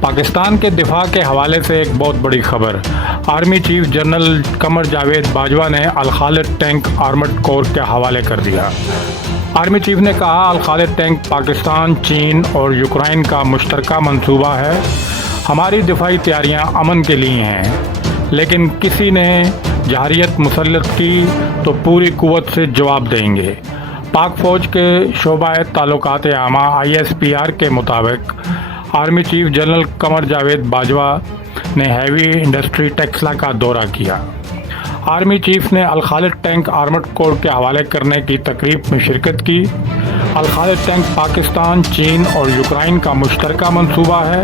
پاکستان کے دفاع کے حوالے سے ایک بہت بڑی خبر۔ Army chief general Qamar Javed Bajwa نے الخالد ٹینک آرمڈ کور کے حوالے کر دیا۔ آرمی چیف نے کہا، الخالد ٹینک پاکستان، چین اور یوکرائن کا مشترکہ منصوبہ ہے۔ ہماری دفاعی تیاریاں امن کے لیے ہیں، لیکن کسی نے جارحیت مسلط کی تو پوری قوت سے جواب دیں گے۔ پاک فوج کے شعبہ تعلقات عامہ ISPR کے مطابق army chief general Qamar Javed Bajwa نے ہیوی انڈسٹری ٹیکسلا کا دورہ کیا۔ آرمی چیف نے الخالد ٹینک آرمڈ کور کے حوالے کرنے کی تقریب میں شرکت کی۔ الخالد ٹینک پاکستان، چین اور یوکرائن کا مشترکہ منصوبہ ہے۔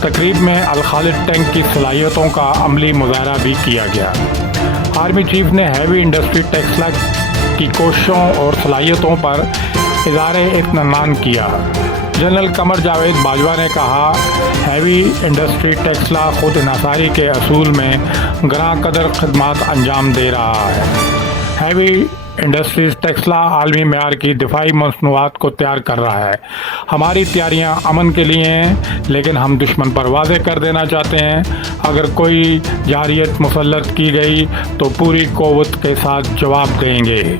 تقریب میں الخالد ٹینک کی صلاحیتوں کا عملی مظاہرہ بھی کیا گیا۔ آرمی چیف نے ہیوی انڈسٹری ٹیکسلا کی کوششوں اور صلاحیتوں پر اظہار اطمینان کیا۔ جنرل قمر جاوید باجوہ نے کہا، ہیوی انڈسٹری ٹیکسلا خود انحصاری کے اصول میں گراں قدر خدمات انجام دے رہا ہے۔ ہیوی انڈسٹریز ٹیکسلا عالمی معیار کی دفاعی مصنوعات کو تیار کر رہا ہے۔ ہماری تیاریاں امن کے لیے ہیں، لیکن ہم دشمن پر واضح کر دینا چاہتے ہیں، اگر کوئی جارحیت مسلط کی گئی تو پوری قوت کے ساتھ جواب دیں گے۔